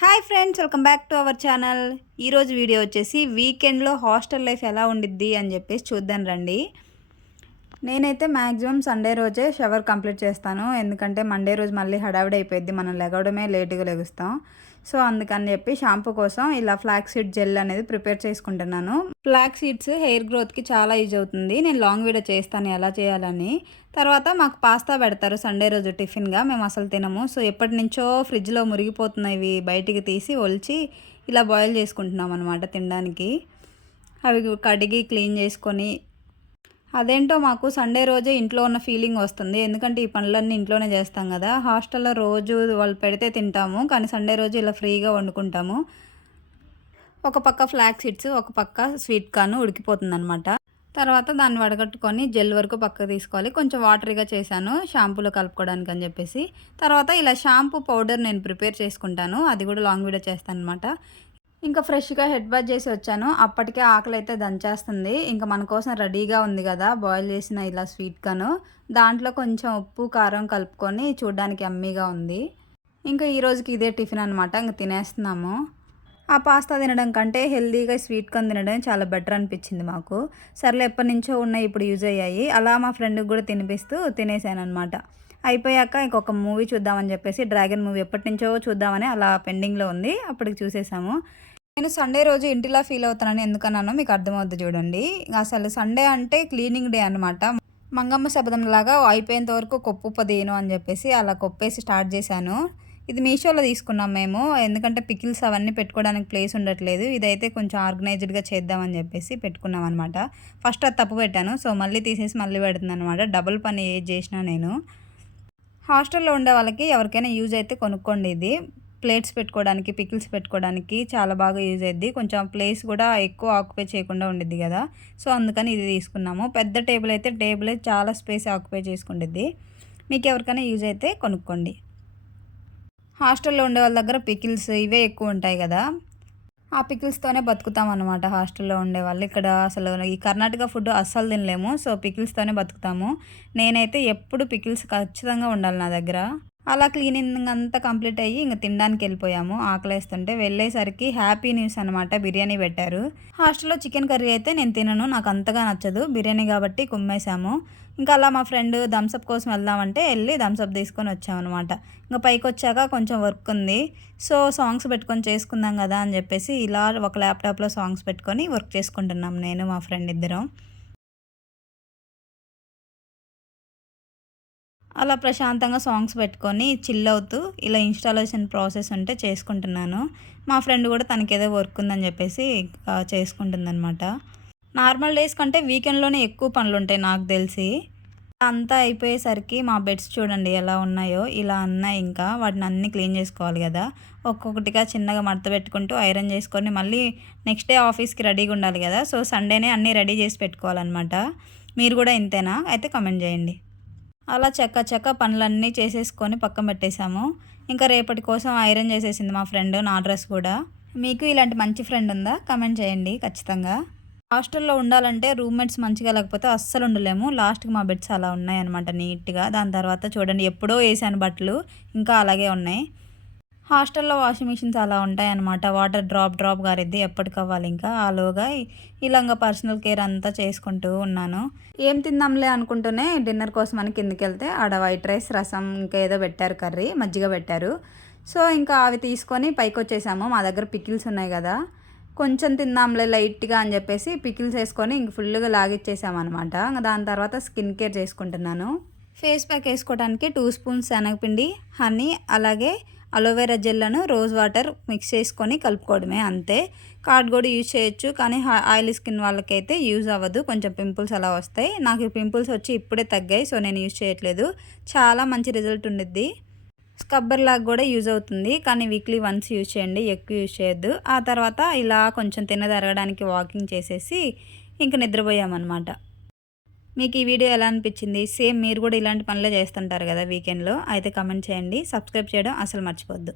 Hi friends welcome back to our channel. ఈరోజు video వచ్చేసి వీకెండ్లో హాస్టల్ లైఫ్ ఎలా ఉండిద్ది అని చెప్పేసి చూద్దాం రండి. నేనైతే మ్యాక్సిమం సండే రోజే షవర్ కంప్లీట్ చేస్తాను. ఎందుకంటే మండే రోజు మళ్ళీ హడావిడి అయిపోయింది మనం లెగవడమే లేటుగా లెగుస్తాం. సో అందుకని చెప్పి షాంపూ కోసం ఇలా ఫ్లాక్ సీడ్ జెల్ అనేది ప్రిపేర్ చేసుకుంటున్నాను. ఫ్లాక్ సీడ్స్ హెయిర్ గ్రోత్కి చాలా యూజ్ అవుతుంది. నేను లాంగ్ వీడియో చేస్తాను ఎలా చేయాలని. తర్వాత మాకు పాస్తా పెడతారు సండే రోజు టిఫిన్గా. మేము అసలు తినము. సో ఎప్పటి నుంచో ఫ్రిడ్జ్లో మురిగిపోతున్నాయి బయటికి తీసి ఒలిచి ఇలా బాయిల్ చేసుకుంటున్నాం అనమాట తినడానికి. అవి కడిగి క్లీన్ చేసుకొని అదేంటో మాకు సండే రోజే ఇంట్లో ఉన్న ఫీలింగ్ వస్తుంది. ఎందుకంటే ఈ పనులన్నీ ఇంట్లోనే చేస్తాం కదా. హాస్టల్లో రోజు వాళ్ళు పెడితే తింటాము. కానీ సండే రోజు ఇలా ఫ్రీగా వండుకుంటాము. ఒక పక్క ఫ్లాక్ సీడ్స్ ఒక పక్క స్వీట్ కార్న్ ఉడికిపోతుందనమాట తర్వాత దాన్ని వడగట్టుకొని జెల్ వరకు పక్కకు తీసుకోవాలి. కొంచెం వాటరీగా చేశాను. షాంపూలో కలుపుకోవడానికి అని చెప్పేసి. తర్వాత ఇలా షాంపూ పౌడర్ నేను ప్రిపేర్ చేసుకుంటాను. అది కూడా లాంగ్ వీడియో చేస్తాను అనమాట ఇంకా ఫ్రెష్గా హెడ్ బాత్ చేసి వచ్చాను. అప్పటికే ఆకలి అయితే దంచేస్తుంది. ఇంకా మన కోసం రెడీగా ఉంది కదా బాయిల్ చేసిన ఇలా స్వీట్ కాను దాంట్లో కొంచెం ఉప్పు కారం కలుపుకొని చూడడానికి అమ్మీగా ఉంది. ఇంకా ఈ రోజుకి ఇదే టిఫిన్ అనమాట ఇంక తినేస్తున్నాము. ఆ పాస్తా తినడం కంటే హెల్దీగా స్వీట్ కాన్ తినడం చాలా బెటర్ అనిపించింది మాకు. సర్లే ఎప్పటి నుంచో ఉన్నాయి ఇప్పుడు యూజ్ అయ్యాయి. అలా మా ఫ్రెండ్కి కూడా తినిపిస్తూ తినేసాను అనమాట అయిపోయాక ఇంకొక మూవీ చూద్దామని చెప్పేసి డ్రాగన్ మూవీ ఎప్పటి నుంచో చూద్దామని అలా పెండింగ్లో ఉంది. అప్పటికి చూసేసాము. నేను సండే రోజు ఇంటిలా ఫీల్ అవుతానని ఎందుకన్నానో మీకు అర్థమవుద్ది చూడండి. అసలు సండే అంటే క్లీనింగ్ డే అనమాట మంగమ్మ శబ్దం లాగా అయిపోయేంత వరకు కొప్పు పదేను అని చెప్పేసి అలా కొప్పేసి స్టార్ట్ చేశాను. ఇది మీషోలో తీసుకున్నాం మేము. ఎందుకంటే పికిల్స్ అవన్నీ పెట్టుకోవడానికి ప్లేస్ ఉండట్లేదు. ఇదైతే కొంచెం ఆర్గనైజ్డ్గా చేద్దామని చెప్పేసి పెట్టుకున్నాం అనమాట ఫస్ట్ అది తప్పు పెట్టాను. సో మళ్ళీ తీసేసి మళ్ళీ పెడుతుంది అనమాట డబుల్ పని ఏది చేసినా నేను. హాస్టల్లో ఉండే వాళ్ళకి ఎవరికైనా యూజ్ అయితే కొనుక్కోండి ఇది. ప్లేట్స్ పెట్టుకోవడానికి పికిల్స్ పెట్టుకోవడానికి చాలా బాగా యూజ్ అయ్యింది కొంచెం ప్లేస్ కూడా ఎక్కువ ఆక్యుపై చేయకుండా ఉండిద్ది కదా. సో అందుకని ఇది తీసుకున్నాము. పెద్ద టేబుల్ అయితే టేబుల్ చాలా స్పేస్ ఆక్యుపై చేసుకుంటుంది మీకు ఎవరికైనా యూజ్ అయితే కొనుక్కోండి. హాస్టల్లో ఉండే వాళ్ళ దగ్గర పికిల్స్ ఇవే ఎక్కువ ఉంటాయి కదా. ఆ పికిల్స్తోనే బతుకుతాం అనమాట హాస్టల్లో ఉండేవాళ్ళు ఇక్కడ అసలు ఈ కర్ణాటక ఫుడ్ అస్సలు తినలేము. సో పికిల్స్తోనే బతుకుతాము. నేనైతే ఎప్పుడు పికిల్స్ ఖచ్చితంగా ఉండాలి నా దగ్గర. అలా క్లీనింగ్ అంతా కంప్లీట్ అయ్యి ఇంకా తినడానికి వెళ్ళిపోయాము. ఆకలేస్తుంటే వెళ్ళేసరికి హ్యాపీ న్యూస్ అనమాట బిర్యానీ పెట్టారు. హాస్టల్లో చికెన్ కర్రీ అయితే నేను తినను నాకు అంతగా నచ్చదు. బిర్యానీ కాబట్టి కుమ్మేశాము. ఇంకా అలా మా ఫ్రెండ్ థమ్సప్ కోసం వెళ్దామంటే వెళ్ళి థమ్సప్ తీసుకొని వచ్చామన్నమాట. ఇంకా పైకి వచ్చాక కొంచెం వర్క్ ఉంది. సో సాంగ్స్ పెట్టుకొని చేసుకుందాం కదా అని చెప్పేసి ఇలా ఒక ల్యాప్టాప్లో సాంగ్స్ పెట్టుకొని వర్క్ చేసుకుంటున్నాం నేను మా ఫ్రెండ్ ఇద్దరం. అలా ప్రశాంతంగా సాంగ్స్ పెట్టుకొని చిల్ అవుతూ ఇలా ఇన్స్టాలేషన్ ప్రాసెస్ ఉంటే చేసుకుంటున్నాను. మా ఫ్రెండ్ కూడా తనకేదో వర్క్ ఉందని చెప్పేసి చేసుకుంటుందనమాట నార్మల్ డేస్ కంటే వీకెండ్లోనే ఎక్కువ పనులు ఉంటాయి నాకు తెలిసి. అంతా అయిపోయేసరికి మా బెడ్స్ చూడండి ఎలా ఉన్నాయో ఇలా అన్నాయి ఇంకా వాటిని అన్నీ క్లీన్ చేసుకోవాలి కదా. ఒక్కొక్కటిగా చిన్నగా మడత పెట్టుకుంటూ ఐరన్ చేసుకొని మళ్ళీ నెక్స్ట్ డే ఆఫీస్కి రెడీగా ఉండాలి కదా. సో సండేనే అన్నీ రెడీ చేసి పెట్టుకోవాలన్నమాట. మీరు కూడా ఇంతేనా? అయితే కమెంట్ చేయండి. అలా చెక్క చెక్క పనులన్నీ చేసేసుకొని పక్కన పెట్టేశాము. ఇంకా రేపటి కోసం ఐరన్ చేసేసింది మా ఫ్రెండ్ నా డ్రెస్ కూడా. మీకు ఇలాంటి మంచి ఫ్రెండ్ ఉందా? కమెంట్ చేయండి ఖచ్చితంగా. హాస్టల్లో ఉండాలంటే రూమ్మేట్స్ మంచిగా లేకపోతే అస్సలు ఉండలేము. లాస్ట్కి మా బెడ్స్ అలా ఉన్నాయి అనమాట నీట్గా. దాని తర్వాత చూడండి ఎప్పుడో వేసాను బట్టలు ఇంకా అలాగే ఉన్నాయి. హాస్టల్లో వాషింగ్ మిషన్స్ అలా ఉంటాయన్నమాట. వాటర్ డ్రాప్ డ్రాప్ గారిద్ది ఎప్పటికవ్వాలి ఇంకా. ఆలోగా ఇలాగా పర్సనల్ కేర్ అంతా చేసుకుంటూ ఉన్నాను. ఏం తిందాంలే అనుకుంటూనే డిన్నర్ కోసం అని కిందకి వెళ్తే ఆడ వైట్ రైస్ రసం ఇంకా ఏదో పెట్టారు కర్రీ మజ్జిగ పెట్టారు. సో ఇంకా అవి తీసుకొని పైకి వచ్చేసాము మా దగ్గర పికిల్స్ ఉన్నాయి కదా. కొంచెం తిందాంలే లైట్గా అని చెప్పేసి పికిల్స్ వేసుకొని ఇంక ఫుల్గా లాగిచ్చేసామన్నమాట. దాని తర్వాత స్కిన్ కేర్ చేసుకుంటున్నాను. ఫేస్ ప్యాక్ వేసుకోవడానికి టూ స్పూన్స్ శనగపిండి హనీ అలాగే అలోవెరా జెల్లను రోజ్ వాటర్ మిక్స్ చేసుకొని కలుపుకోవడమే అంతే. కార్డ్ కూడా యూజ్ చేయొచ్చు కానీ ఆయిల్ స్కిన్ వాళ్ళకైతే యూజ్ అవ్వదు. కొంచెం పింపుల్స్ అలా వస్తాయి. నాకు పింపుల్స్ వచ్చి ఇప్పుడే తగ్గాయి సో నేను యూజ్ చేయట్లేదు. చాలా మంచి రిజల్ట్ ఉండిద్ది. స్కబ్బర్ లాగా కూడా యూజ్ అవుతుంది కానీ వీక్లీ వన్స్ యూజ్ చేయండి ఎక్కువ యూజ్ చేయొద్దు. ఆ తర్వాత ఇలా కొంచెం తినదరగడానికి వాకింగ్ చేసేసి ఇంక నిద్రపోయామన్నమాట. మీకు ఈ వీడియో ఎలా అనిపించింది? సేమ్ మీరు కూడా ఇలాంటి పనులే చేస్తుంటారు కదా వీకెండ్లో. అయితే కమెంట్ చేయండి. సబ్స్క్రైబ్ చేయడం అసలు మర్చిపోద్దు.